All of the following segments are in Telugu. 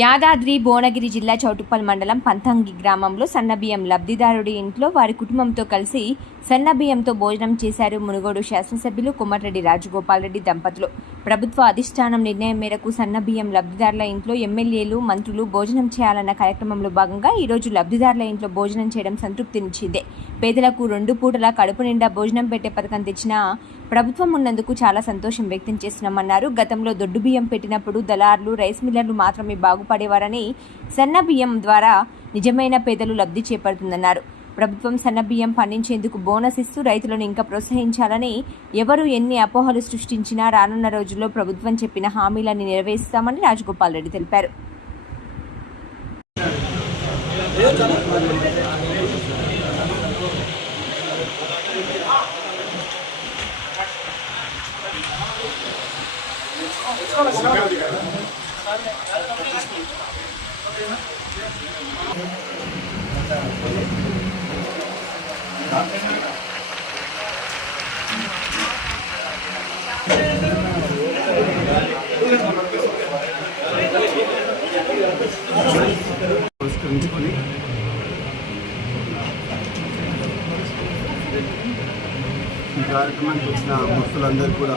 యాదాద్రి భువనగిరి జిల్లా చౌటుప్పల్ మండలం పంతంగి గ్రామంలో సన్నబియ్యం లబ్ధిదారుడి ఇంట్లో వారి కుటుంబంతో కలిసి సన్నబియ్యంతో భోజనం చేశారు మునుగోడు శాసనసభ్యులు కుమ్మరెడ్డి రాజగోపాల్ రెడ్డి దంపతులు. ప్రభుత్వ అధిష్టానం నిర్ణయం మేరకు సన్నబియ్యం లబ్ధిదారుల ఇంట్లో ఎమ్మెల్యేలు మంత్రులు భోజనం చేయాలన్న కార్యక్రమంలో భాగంగా ఈ రోజు లబ్ధిదారుల ఇంట్లో భోజనం చేయడం సంతృప్తినిచ్చింది. పేదలకు రెండు పూటల కడుపు నిండా భోజనం పెట్టే పథకం తెచ్చిన ప్రభుత్వం ఉన్నందుకు చాలా సంతోషం వ్యక్తం చేస్తున్నామన్నారు. గతంలో దొడ్డు బియ్యం పెట్టినప్పుడు దళారులు రైస్ మిల్లర్లు మాత్రమే బాగుపడేవారని సన్న బియ్యం ద్వారా నిజమైన పేదలు లబ్ధి చేపడుతుందన్నారు. ప్రభుత్వం సన్న బియ్యం పండించేందుకు బోనస్ ఇస్తూ రైతులను ఇంకా ప్రోత్సహించాలని ఎవరు ఎన్ని అపోహలు సృష్టించినా రానున్న రోజుల్లో ప్రభుత్వం చెప్పిన హామీలన్నీ నెరవేరుస్తామని రాజగోపాల్ రెడ్డి తెలిపారు. పురస్కరించుకొని ఈ కార్యక్రమానికి వచ్చిన భక్తులందరూ కూడా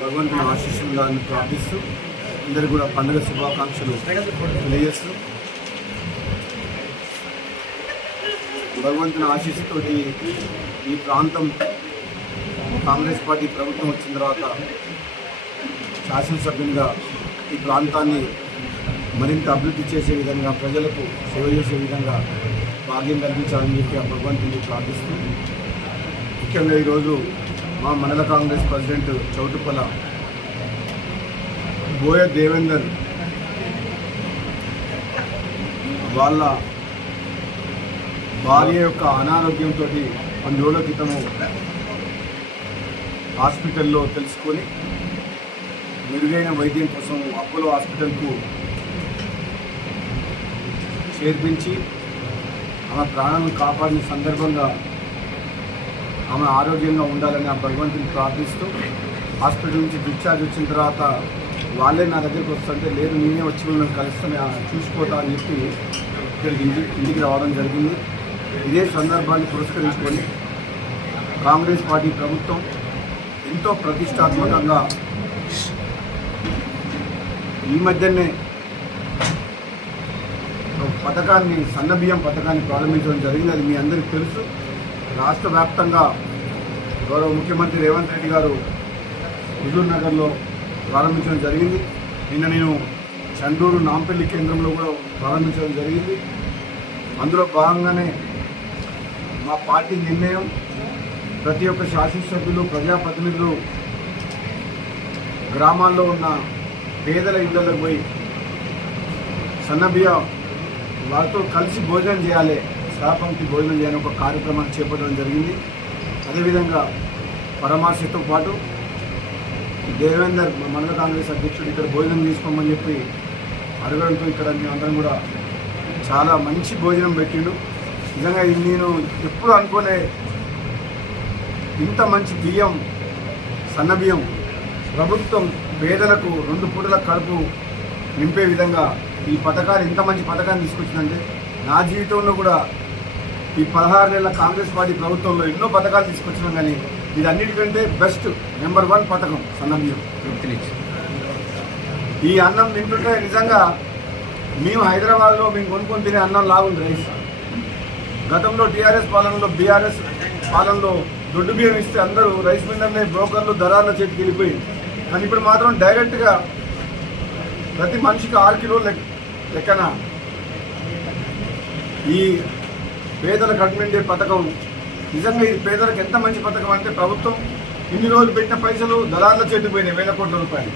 భగవంతుని ఆశీస్సులను ప్రార్థిస్తూ అందరూ కూడా పండుగ శుభాకాంక్షలు తెలియజేస్తూ భగవంతుని ఆశీస్సుతోటి ఈ ప్రాంతం కాంగ్రెస్ పార్టీ ప్రభుత్వం వచ్చిన తర్వాత శాసనసభ్యునిగా ఈ ప్రాంతాన్ని మరింత అభివృద్ధి చేసే విధంగా ప్రజలకు సేవ చేసే విధంగా భాగ్యం కల్పించాలని చెప్పి ఆ భగవంతుని ప్రార్థిస్తూ ముఖ్యంగా ఈరోజు మా మండల కాంగ్రెస్ ప్రెసిడెంట్ చౌటుపల బోయ దేవేందర్ వాళ్ళ భార్య యొక్క అనారోగ్యంతో కొన్ని రోజుల క్రితము హాస్పిటల్లో తెలుసుకొని మెరుగైన వైద్యం కోసం అపోలో హాస్పిటల్కు చేర్పించి ఆమె ప్రాణాలను కాపాడిన సందర్భంగా ఆమె ఆరోగ్యంగా ఉండాలని ఆ భగవంతుని ప్రార్థిస్తూ హాస్పిటల్ నుంచి డిశ్చార్జ్ వచ్చిన తర్వాత వాళ్ళే నా దగ్గరికి వస్తుంటే లేదు నేనే వచ్చి మిమ్మల్ని కలుస్తాను చూసుకోతా అని చెప్పి ఇక్కడికి ఇంటి ఇంటికి రావడం జరిగింది. ఇదే సందర్భాన్ని పురస్కరించుకొని కాంగ్రెస్ పార్టీ ప్రభుత్వం ఎంతో ప్రతిష్టాత్మకంగా ఈ మధ్యనే పథకాన్ని సన్నబియ్యం పథకాన్ని ప్రారంభించడం జరిగింది. అది మీ అందరికీ తెలుసు. రాష్ట్ర వ్యాప్తంగా గౌరవ ముఖ్యమంత్రి రేవంత్ రెడ్డి గారు హుజూర్ నగర్లో ప్రారంభించడం జరిగింది. నిన్న నేను చండూరు నాంపల్లి కేంద్రంలో కూడా ప్రారంభించడం జరిగింది. అందులో భాగంగానే మా పార్టీ నిర్ణయం ప్రతి ఒక్క శాసనసభ్యులు ప్రజాప్రతినిధులు గ్రామాల్లో ఉన్న పేదల ఇళ్ళలోకి పోయి సన్నబియ్యం వాళ్ళతో కలిసి భోజనం చేయాలి. సహపంక్తి భోజనం చేయాలని ఒక కార్యక్రమాన్ని చేపట్టడం జరిగింది. అదేవిధంగా పరామర్శతో పాటు దేవేందర్ మండల కాంగ్రెస్ అధ్యక్షుడు ఇక్కడ భోజనం తీసుకోమని చెప్పి అడగడంతో ఇక్కడ మేమందరం కూడా చాలా మంచి భోజనం పెట్టిండు. నిజంగా ఇది నేను ఎప్పుడు అనుకునే ఇంత మంచి బియ్యం సన్న బియ్యం ప్రభుత్వం పేదలకు రెండు పూటల కడుపు నింపే విధంగా ఈ పథకాలు ఇంత మంచి పథకాన్ని తీసుకొచ్చిందంటే నా జీవితంలో కూడా ఈ పదహారు నెలల కాంగ్రెస్ పార్టీ ప్రభుత్వంలో ఎన్నో పథకాలు తీసుకొచ్చినాం కానీ ఇది అన్నిటికంటే బెస్ట్ నెంబర్ వన్ పథకం సన్న బియ్యం ఈ అన్నం తింటుంటే నిజంగా మేము హైదరాబాద్లో మేము కొనుక్కొని తినే అన్నం లాగుంది రైస్ గతంలో టీఆర్ఎస్ పాలనలో బీఆర్ఎస్ పాలనలో దొడ్డు బియ్యం ఇస్తే అందరూ రైస్ మిల్లర్ని బ్రోకర్లు దళారుల చేతికి వెళ్ళిపోయి కానీ ఇప్పుడు మాత్రం డైరెక్ట్గా ప్రతి మనిషికి ఆరు కిలో లెక్ లెక్కన ఈ పేదల కట్టిండే పథకం. నిజంగా ఇది పేదలకు ఎంత మంచి పథకం అంటే ప్రభుత్వం ఇన్ని రోజులు పెట్టిన పైసలు దళారుల చేతికి పోయినాయి వేల కోట్ల రూపాయలు.